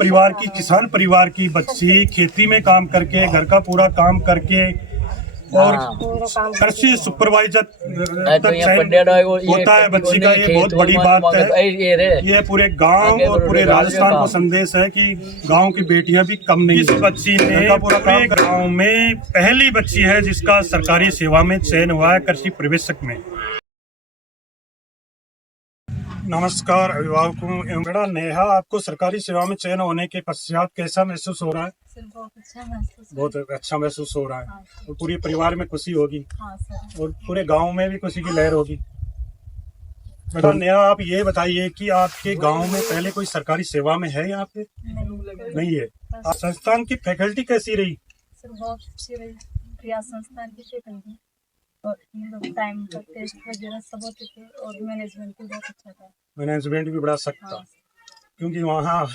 परिवार की, किसान परिवार की बच्ची खेती में काम करके, घर का पूरा काम करके और कृषि सुपरवाइजर तक होता है बच्ची का, ये बहुत बड़ी बात है। ये पूरे गांव और पूरे राजस्थान को संदेश है कि गांव की बेटियां भी कम नहीं। इस बच्ची ने पूरे गांव में पहली बच्ची है जिसका सरकारी सेवा में चयन हुआ है कृषि प्रवेशक में। नमस्कार अभिभावकों एवं बेटा नेहा, आपको सरकारी सेवा में चयन होने के पश्चात कैसा महसूस हो रहा है? सर बहुत अच्छा महसूस हो रहा है। हाँ। और पूरे परिवार में खुशी होगी। हाँ सर। और पूरे गांव में भी खुशी की लहर होगी। बेटा नेहा, आप ये बताइए कि आपके गांव में पहले कोई सरकारी सेवा में है यहाँ पे? नहीं है। संस्थान की फैकल्टी कैसी रही? सर बहुत अच्छी रही। प्रयास संस्थान की फैकल्टी और टाइम का टेस्ट वगैरह सब होते थे और मैनेजमेंट भी बहुत अच्छा था। मैनेजमेंट भी बड़ा सख्त था। हाँ। क्योंकि वहाँ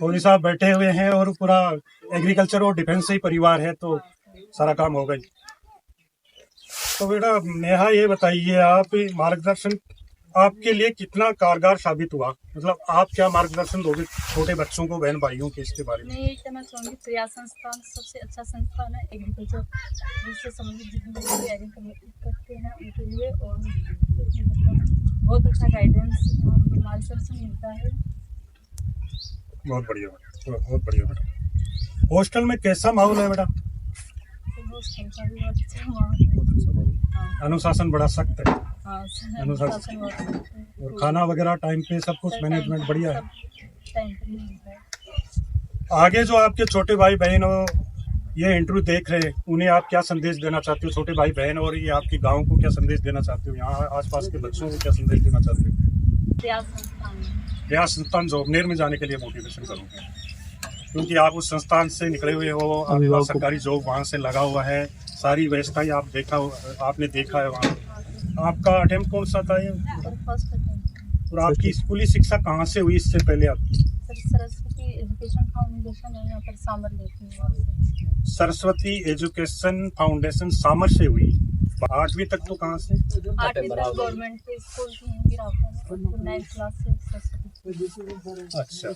मोदी साहब बैठे हुए हैं और पूरा एग्रीकल्चर और डिफेंस से ही परिवार है, तो सारा काम हो गई। तो बेटा नेहा ये बताइए, आप मार्गदर्शन आपके लिए कितना कारगर साबित हुआ? मतलब आप क्या मार्गदर्शन दोगे छोटे बच्चों को, बहन भाइयों के, इसके बारे में? मैं यही कहना चाहूँगी, प्रयास संस्थान सबसे अच्छा संस्थान है एग्रीकल्चर जिससे संबंधित जितनी तैयारी करते हैं उनके लिए, और बहुत अच्छा गाइडेंस मार्गदर्शन मिलता है। बहुत बढ़िया बेटा, बहुत बढ़िया बेटा। हॉस्टल में कैसा माहौल है बेटा? अनुशासन बड़ा सख्त है। अनुशासन और खाना वगैरह टाइम पे, सब कुछ मैनेजमेंट बढ़िया है। आगे जो आपके छोटे भाई बहन हो ये इंटरव्यू देख रहे हैं, उन्हें आप क्या संदेश देना चाहते हो? छोटे भाई बहन और ये आपके गांव को क्या संदेश देना चाहते हो? यहाँ आसपास के बच्चों को क्या संदेश देना चाहते हो? प्रयास संस्थान जॉबनेर में जाने के लिए मोटिवेशन करोगे, क्योंकि आप उस संस्थान से निकले हुए हो, आपका सरकारी जॉब वहाँ से लगा हुआ है, सारी व्यवस्थाएं आपने देखा है वहाँ। आपका अटेम्प्ट कौन सा था ये? और आपकी स्कूली शिक्षा कहाँ से हुई इससे पहले? आप सरस्वती एजुकेशन फाउंडेशन है यहाँ पर सामर लेती। सरस्वती एजुकेशन फाउंडेशन सामर से हुई। 8वीं तक तो कहाँ से? 8वीं तक गवर्नमेंट के स्कूल की 9th क्लास से। अच्छा, तो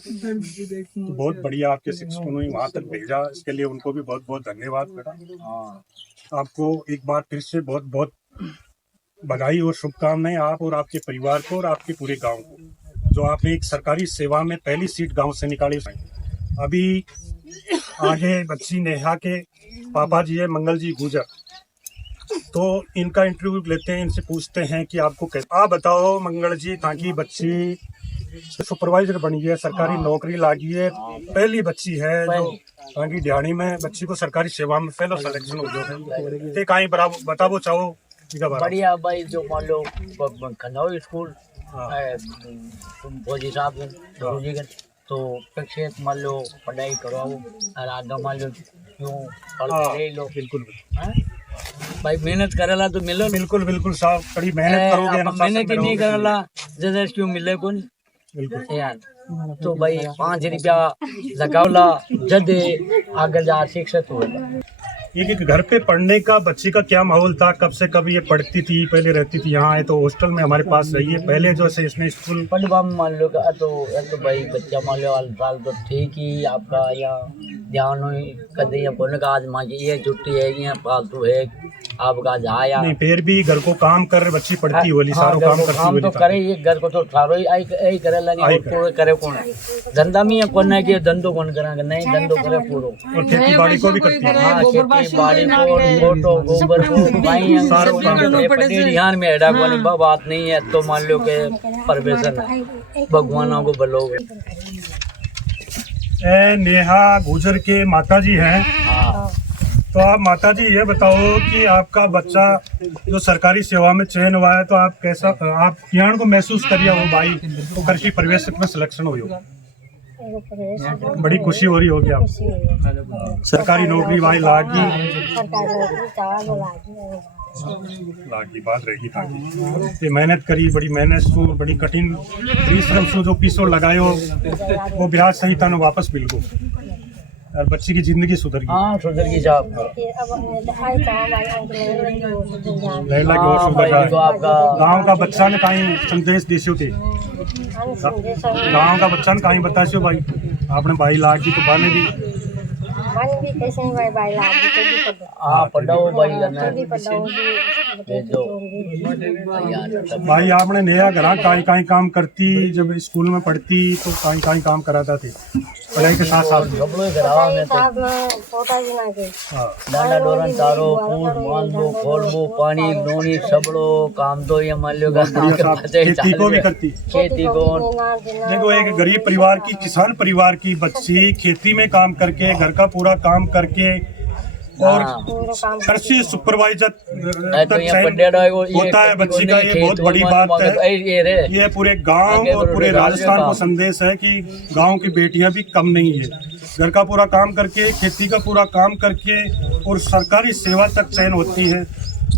बहुत बढ़िया आपके शिक्षकों ने वहाँ तक भेजा, इसके लिए उनको भी बहुत बहुत धन्यवाद बेटा। आपको एक बार फिर से बहुत बहुत बधाई और शुभकामनाएं आप और आपके परिवार को और आपके पूरे गांव को, जो आपने एक सरकारी सेवा में पहली सीट गांव से निकाली। अभी आगे बच्ची नेहा के पापा जी है मंगल जी गुजर, तो इनका इंटरव्यू लेते हैं, इनसे पूछते हैं कि आपको कैसे। आप बताओ मंगल जी, ताकि बच्ची सुपरवाइजर बनी है, सरकारी नौकरी लागी है, पहली बच्ची है जो ताकि दिहाड़ी में बच्ची को सरकारी सेवा में पहला सिलेक्शन हो जाए, कहीं बताओ चाहो? बढ़िया भाई, जो मान लो खंडाऊ स्कूल फौजी साहब तो प्रक्षेप मान लो पढ़ाई कराओ और आगे मान लो क्यों पढ़ लो। बिल्कुल भाई, मेहनत करेला तो मिलो। बिल्कुल बिल्कुल साहब, कड़ी मेहनत करोगे, मेहनत ही नहीं करेला जैसे क्यों मिले कौन यार। तो भाई 5 रुपया लगावला जदे आगे जा शिक्षित हो। एक घर पे पढ़ने का बच्ची का क्या माहौल था? कब से कब ये पढ़ती थी? पहले रहती थी यहाँ है तो हॉस्टल में हमारे पास रही है, पहले जो से इसने स्कूल पढ़वा मान लो तो भाई बच्चा मान लो साल तो ठीक ही आपका यहाँ ध्यान कदे बोलने का आज माँ की ये छुट्टी है, ये फालतू है आपका जाया नहीं, फिर भी घर को काम कर बच्ची पढ़ती होली, सारो काम करती होली तो करे ये घर को तो सारो ही करेला नहीं पूरे करे कौन धंधा में कौन है कि धंधो कौन करेंगे? नहीं, धंधो करे पूरो और खेती बाड़ी को भी करती है। हाँ, खेती बाड़ी को, फोटो गोबर को भाई सारो ध्यान में एडा कोनी बात नहीं है। तो मान लो के परमेश्वर है, भगवानों को बलो। नेहा गुजर के माता जी हैं। तो आप माता जी ये बताओ कि आपका बच्चा जो सरकारी सेवा में चयन हुआ है, तो आप कैसा, आप यहाँ को महसूस करिए वो भाई तो कृषि प्रवेशक में सिलेक्शन हुई होगा, बड़ी खुशी हो रही होगी आप? सरकारी नौकरी भाई लागी बात रहेगी ताकि ये मेहनत करी, बड़ी मेहनत सु, बड़ी कठिन परिश्रम सु जो पीसो लगायो वो ब्याज सहित वापस मिल गो और बच्ची की जिंदगी सुधर गई। हाँ, सुधर गई साहब। गाँव का बच्चा ने कहीं संदेश देशो थे, गाँव का बच्चा ने कहीं बताइयो भाई आपने 22 लाख की तो बाने भी मन भी कैसे भाई भाई लाभ तो भी पढ़ो हाँ पढ़ाओ भाई जाना भी पढ़ो भेजो भाई आपने नया घरा काई काई काम करती जब स्कूल में पढ़ती तो काई काई काम कराता थे पढ़ाई के साथ साथ कपड़ों ही करावा में तो साहब में छोटा जी ना के हाँ डांडा डोरन तारो फूट मालबो खोलबो पानी नोनी सबड़ो काम तो ये मान लो बढ़िया साहब खेती को भी करती खेती को देखो एक गरीब परिवार की किसान परिवार की बच्ची खेती में काम करके घर का पूरा काम करके और पूरा काम कृषि सुपरवाइजर तो तक ये चयन बड्डे डायो होता है बच्ची का, ये बहुत बड़ी बात है। ये रे ये पूरे गांव और पूरे राजस्थान को संदेश है कि गांव की बेटियां भी कम नहीं है। घर का पूरा काम करके खेती का पूरा काम करके और सरकारी सेवा तक चयन होती है।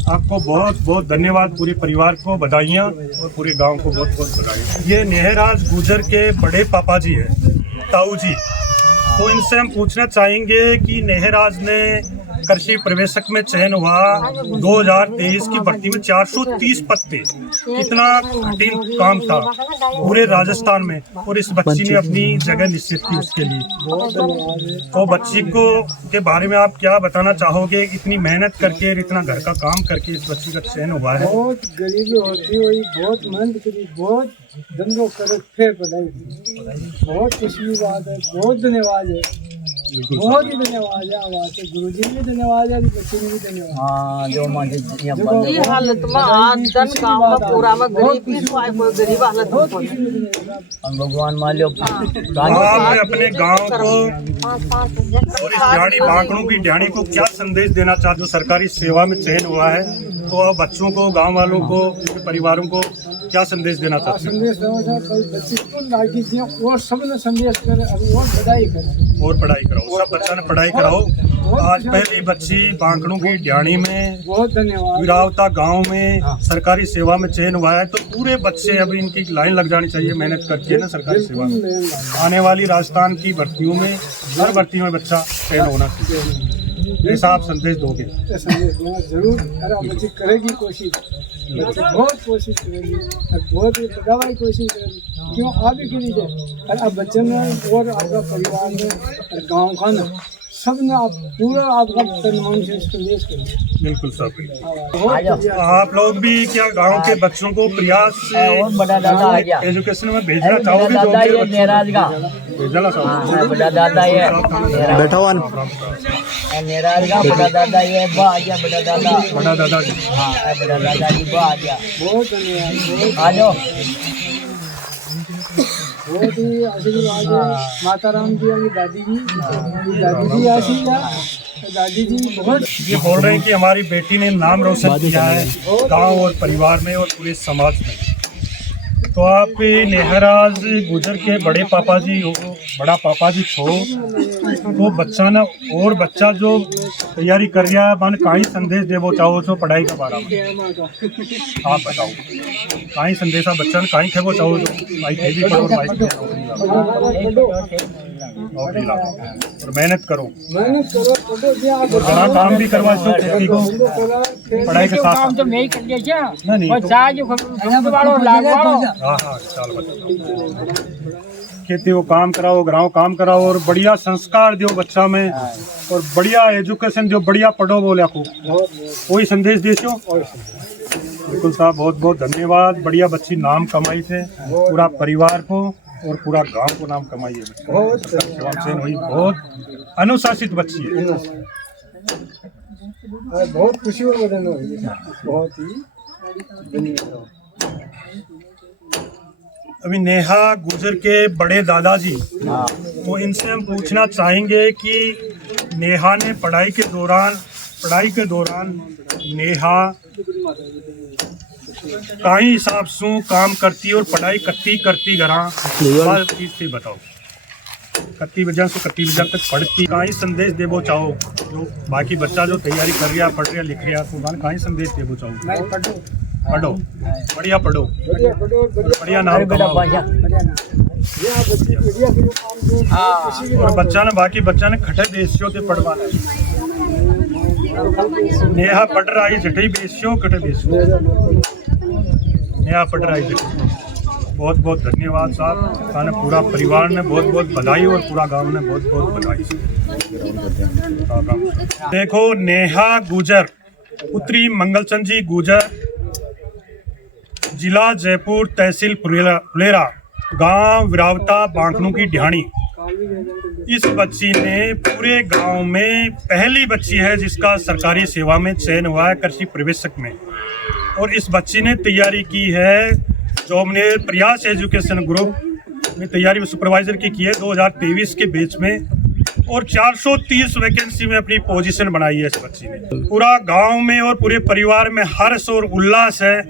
आपको बहुत बहुत धन्यवाद, पूरे परिवार को बधाइयाँ और पूरे गांव को बहुत बहुत बधाई। ये नेहराज गुजर के बड़े पापा जी है, ताऊ जी। तो इनसे हम पूछना चाहेंगे कि नेहराज ने कृषि प्रवेशक में चयन हुआ 2023 की भर्ती में 430 पत्ते, कितना कठिन काम था पूरे राजस्थान में, और इस बच्ची ने अपनी जगह निश्चित की उसके लिए। तो बच्ची को के बारे में आप क्या बताना चाहोगे? इतनी मेहनत करके और इतना घर का काम करके इस बच्ची का चयन हुआ है। बहुत गरीबी होती हुई बहुत मेहनत करी, बहुत धंधों करे फिर पढ़ाई की। बहुत खुशी की बात है, बहुत धन्यवाद है, बहुत ही धन्यवाद है। आवाज गुरु जी भी धन्यवाद है, बच्चे भी धन्यवाद। हाँ जो मांझे ये हालत में आज जन गांव में पूरा में गरीबी तो आए कोई गरीब हालत में कोई हम भगवान मान लो आपने अपने गांव को और इस ड्याणी बांकड़ों की ड्याणी को क्या संदेश देना चाहते हो? सरकारी सेवा में चयन हुआ है तो आप बच्चों को, गांव वालों को, परिवारों को क्या संदेश देना चाहते हैं? संदेश बच्चे स्कूल लाइकी थी और सब ने संदेश करे और पढ़ाई करे और पढ़ाई कराओ, सब बच्चा ने पढ़ाई कराओ। आज पहली बच्ची बांकड़ों की ड्याणी में बहुत धन्यवाद। विरावता गांव में सरकारी सेवा में चयन हुआ है, तो पूरे बच्चे अभी इनकी लाइन लग जानी चाहिए मेहनत करके ना सरकारी सेवा में। आने वाली राजस्थान की भर्तियों में हर भर्ती में बच्चा चयन होना चाहिए। ऐसा आप संदेश दोगे? संदेश देना जरूर। अरे बच्ची करेगी कोशिश, बच्ची बहुत कोशिश करेगी और बहुत दवाई कोशिश करेगी। क्यों आगे के लिए और अब बच्चे ने और आपका परिवार में और गाँव का ना सब ने आप पूरा आपका तन मन से संदेश करेंगे। बिल्कुल सब। आप लोग भी क्या गांव के बच्चों को प्रयास बड़ा दादा आ गया एजुकेशन में भेजना चाहोगे? दादा ये नेराज का भेजना चाहोगे? बड़ा दादा ये बैठा हुआ नेराज का बड़ा दादा ये बा आ गया, बड़ा दादा बड़ा दादाजी। हाँ बड़ा दादा जी बा आ गया। बहुत धन्यवाद। आ जाओ बहुत ही आशीर्वाद है माता राम जी और दादी जी आशीर्वाद। दादी जी बहुत ये बोल रहे हैं कि हमारी बेटी ने नाम रोशन किया है गांव और परिवार में और पूरे समाज में। तो आप नेहराज गुजर के बड़े पापा जी हो, बड़ा पापा जी छो, तो बच्चा ना और बच्चा जो तैयारी कर रहा है मन कहीं संदेश देवो चाहो तो पढ़ाई के बारे में आप बताओ। कहीं संदेशा बच्चा ने कहीं खेवो चाहो तो भाई थे भी पढ़ो, नौकरी लाओ और मेहनत करो और बड़ा काम भी करवा सो खेती को पढ़ाई के साथ तो नहीं कर लिया क्या नहीं और चाह जो वालों लाग वालों हाँ हाँ चल खेती को काम कराओ, गाँव काम कराओ और बढ़िया संस्कार दो बच्चा में और बढ़िया एजुकेशन दो, बढ़िया पढ़ो बोले को वही संदेश देशो। बिल्कुल साहब बहुत बहुत धन्यवाद। बढ़िया बच्ची नाम कमाई थे, पूरा परिवार को और पूरा गांव को नाम कमाई है। बहुत अनुशासित बच्ची है। बहुत खुशी और बदन हुई, बहुत ही धन्यवाद। अभी नेहा गुजर के बड़े दादाजी, तो इनसे हम पूछना चाहेंगे कि नेहा ने पढ़ाई के दौरान नेहा कहीं हिसाब से काम करती और पढ़ाई करती घरा चीज से बताओ। कत्ती बजा से कत्ती बजा तक पढ़ती, कहीं संदेश देवो चाहो जो बाकी बच्चा जो तैयारी कर रहा, पढ़ रहा, लिख रहा, तो कहीं संदेश देवो चाहो? पढ़ो, बढ़िया पढ़ो, बढ़िया नाम कमाओ। और बच्चा ने बाकी बच्चा ने खटे बेसियों से पढ़वाना। नेहा पढ़ रहा है जटे बेसियों कटे बेसियों, नेहा पढ़ रहा है जटे। बहुत बहुत धन्यवाद साहब, थाने पूरा परिवार ने बहुत बहुत बधाई और पूरा गांव ने बहुत बहुत बधाई। देखो नेहा गुजर, पुत्री मंगलचंद जी गुजर, जिला जयपुर, तहसील फुलेरा, गांव विरावता, बांकनू की ढियाणी। इस बच्ची ने पूरे गांव में पहली बच्ची है जिसका सरकारी सेवा में चयन हुआ है कृषि प्रवेशक में। और इस बच्ची ने तैयारी की है जो हमने प्रयास एजुकेशन ग्रुप में तैयारी सुपरवाइजर की है 2023 के बैच में, और 430 वैकेंसी में अपनी पोजीशन बनाई है इस बच्ची ने। पूरा गांव में और पूरे परिवार में हर्ष और उल्लास है।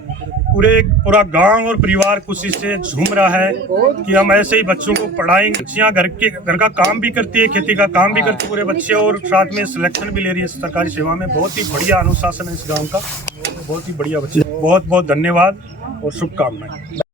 पूरा गांव और परिवार खुशी से झूम रहा है कि हम ऐसे ही बच्चों को पढ़ाएंगे। बच्चियां घर का काम भी करती है, खेती का काम भी करती है पूरे बच्चे, और साथ में सिलेक्शन भी ले रही है सरकारी सेवा में। बहुत ही बढ़िया अनुशासन है इस गाँव का, बहुत ही बढ़िया बच्चे। बहुत बहुत धन्यवाद और शुभकामनाएं।